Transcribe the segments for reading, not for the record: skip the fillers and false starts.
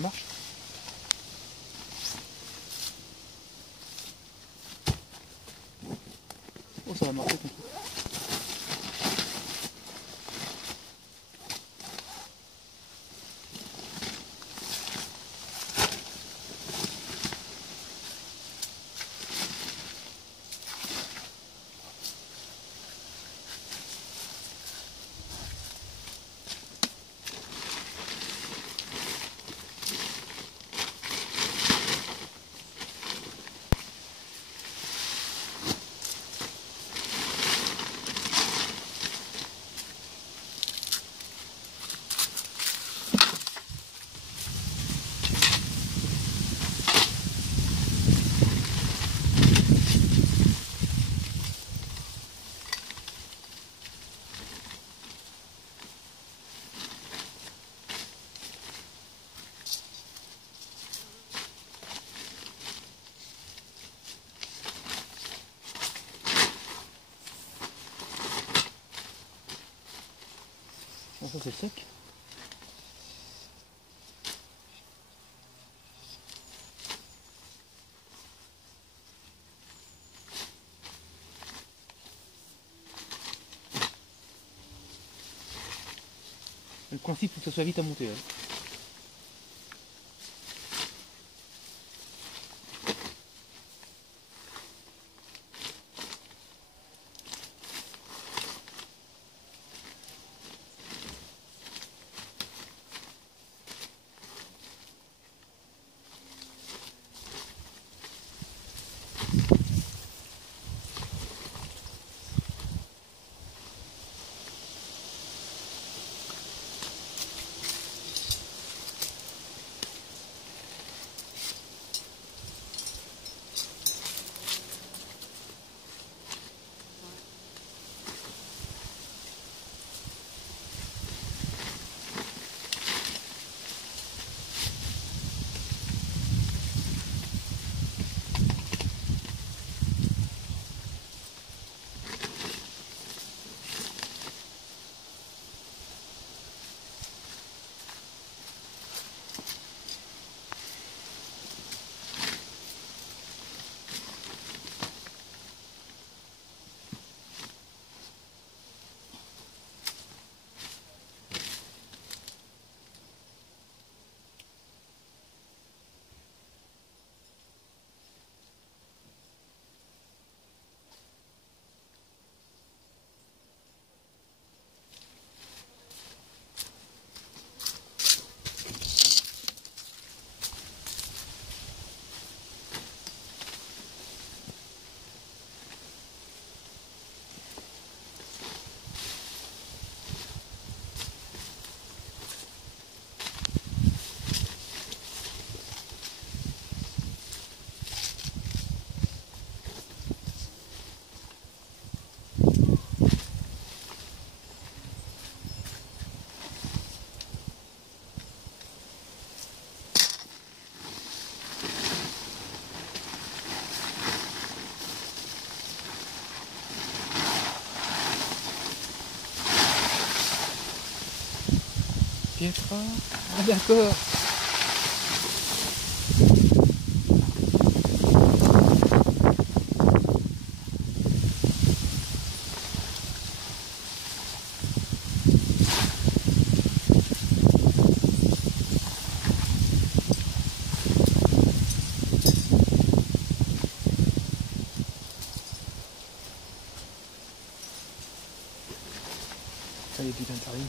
Ça marche? Oh, ça va marcher ton truc. Bon, ça c'est sec. Le principe c'est que ça soit vite à monter. Hein. Pietra. Ah d'accord. Ça y est, putain, t'arrives,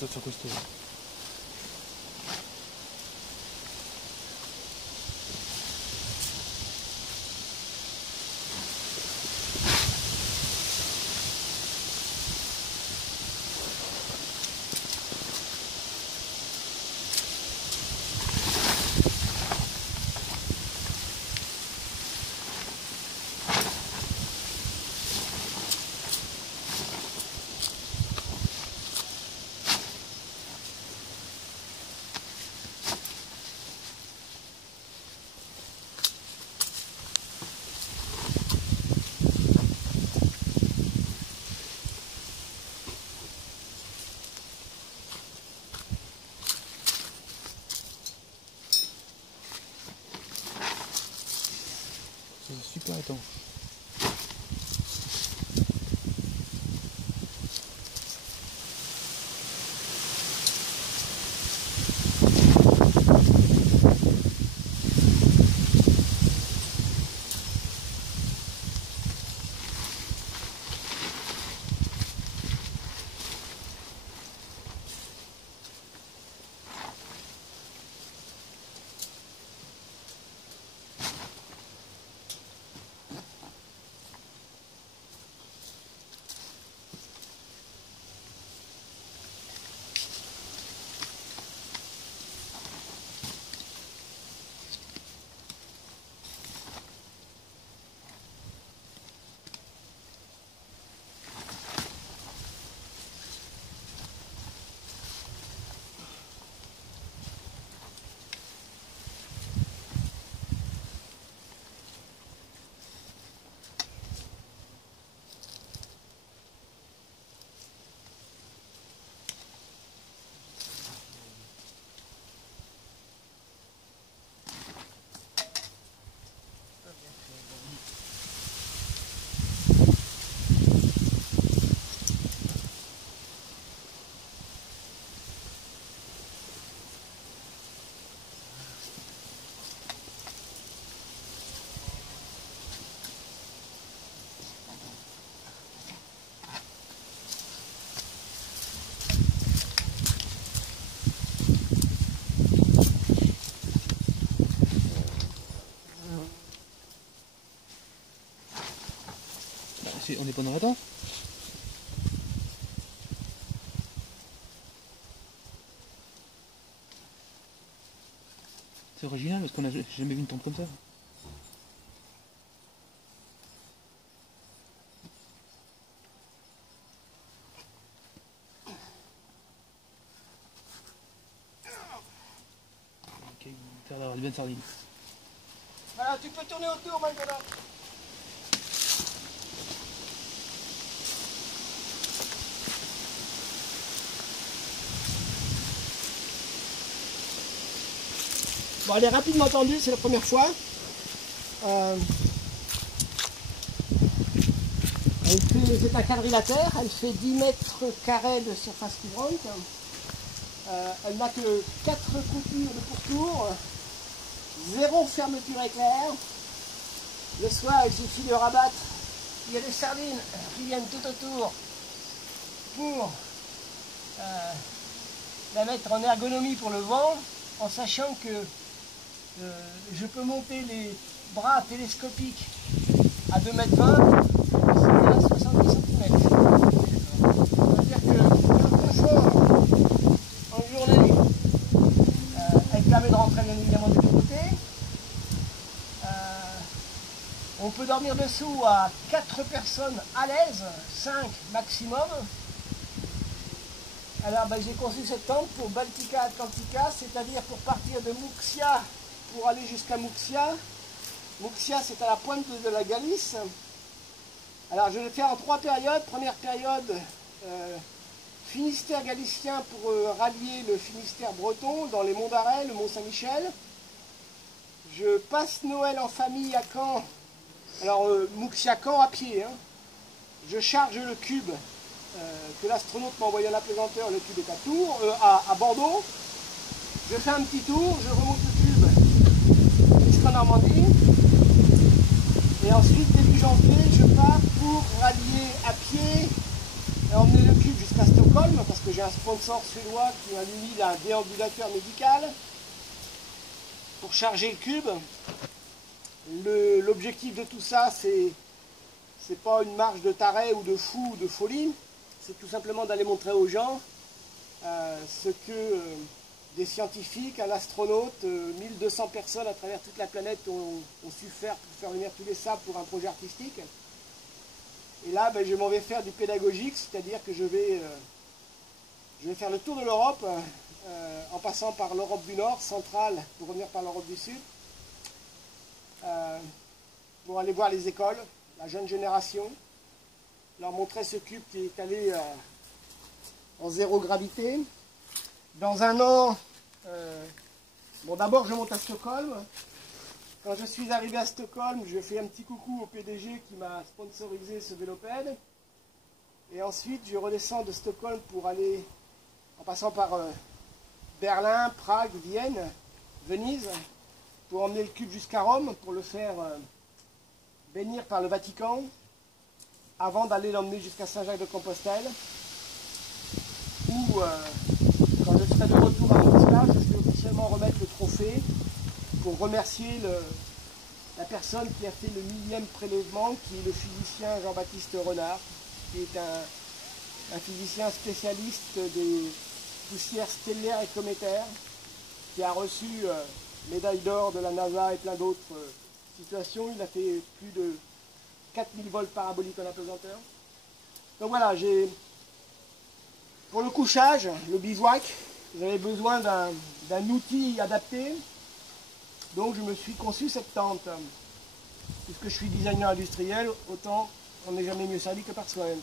ça sont costauds. super étanche. On n'est pas dans la dent. C'est original parce qu'on n'a jamais vu une tente comme ça. Ok, ça a l'air de bien de sardine. Voilà, tu peux tourner autour maintenant. Bon, elle est rapidement tendue, c'est la première fois. C'est un quadrilatère, elle fait 10 mètres carrés de surface couvrante. Elle n'a que 4 coupures de pourtour, 0 fermeture éclair. Le soir, il suffit de rabattre. Il y a des sardines qui viennent tout autour pour la mettre en ergonomie pour le vent, en sachant que je peux monter les bras télescopiques à 2,20 m et à 70 cm. C'est-à-dire que le confort en journée, elle permet de rentrer bien évidemment de tous côtés. On peut dormir dessous à 4 personnes à l'aise, 5 maximum. Alors j'ai conçu cette tente pour Baltica Atlantica, c'est-à-dire pour partir de Muxia pour aller jusqu'à Muxia. Muxia, c'est à la pointe de la Galice. Alors je vais le faire en 3 périodes. Première période, Finistère galicien pour rallier le Finistère breton dans les monts d'Arrée, le mont Saint-Michel. Je passe Noël en famille à Caen. Alors Muxia-Caen à pied. Hein. Je charge le cube que l'astronaute m'a envoyé à la plaisanteur. Le cube est à Tours, à Bordeaux. Je fais un petit tour, je remonte le cube jusqu'en Normandie. Et ensuite, début janvier, je pars pour rallier à pied et emmener le cube jusqu'à Stockholm, parce que j'ai un sponsor suédois qui m'a mis un déambulateur médical pour charger le cube. L'objectif de tout ça, c'est pas une marche de taré ou de fou ou de folie, c'est tout simplement d'aller montrer aux gens ce que des scientifiques, un astronaute, 1200 personnes à travers toute la planète ont su faire pour faire venir tous les sables pour un projet artistique. Et là, je m'en vais faire du pédagogique, c'est-à-dire que je vais faire le tour de l'Europe en passant par l'Europe du Nord, centrale, pour revenir par l'Europe du Sud, pour aller voir les écoles, la jeune génération, leur montrer ce cube qui est allé en zéro gravité. Dans un an, bon d'abord je monte à Stockholm, Quand je suis arrivé à Stockholm, je fais un petit coucou au PDG qui m'a sponsorisé ce vélopède. Et ensuite, je redescends de Stockholm pour aller, en passant par Berlin, Prague, Vienne, Venise, pour emmener le cube jusqu'à Rome, pour le faire bénir par le Vatican, avant d'aller l'emmener jusqu'à Saint-Jacques-de-Compostelle, où, quand je serai de retour à Moscou, je vais officiellement remettre le trophée pour remercier la personne qui a fait le 1000e prélèvement, qui est le physicien Jean-Baptiste Renard, qui est un physicien spécialiste des poussières stellaires et cométaires, qui a reçu médaille d'or de la NASA et plein d'autres situations. Il a fait plus de 4000 vols paraboliques en apesanteur. Donc voilà, pour le couchage, le bivouac, j'avais besoin d'un outil adapté. Donc je me suis conçu cette tente. Puisque je suis designer industriel, autant on n'est jamais mieux servi que par soi-même.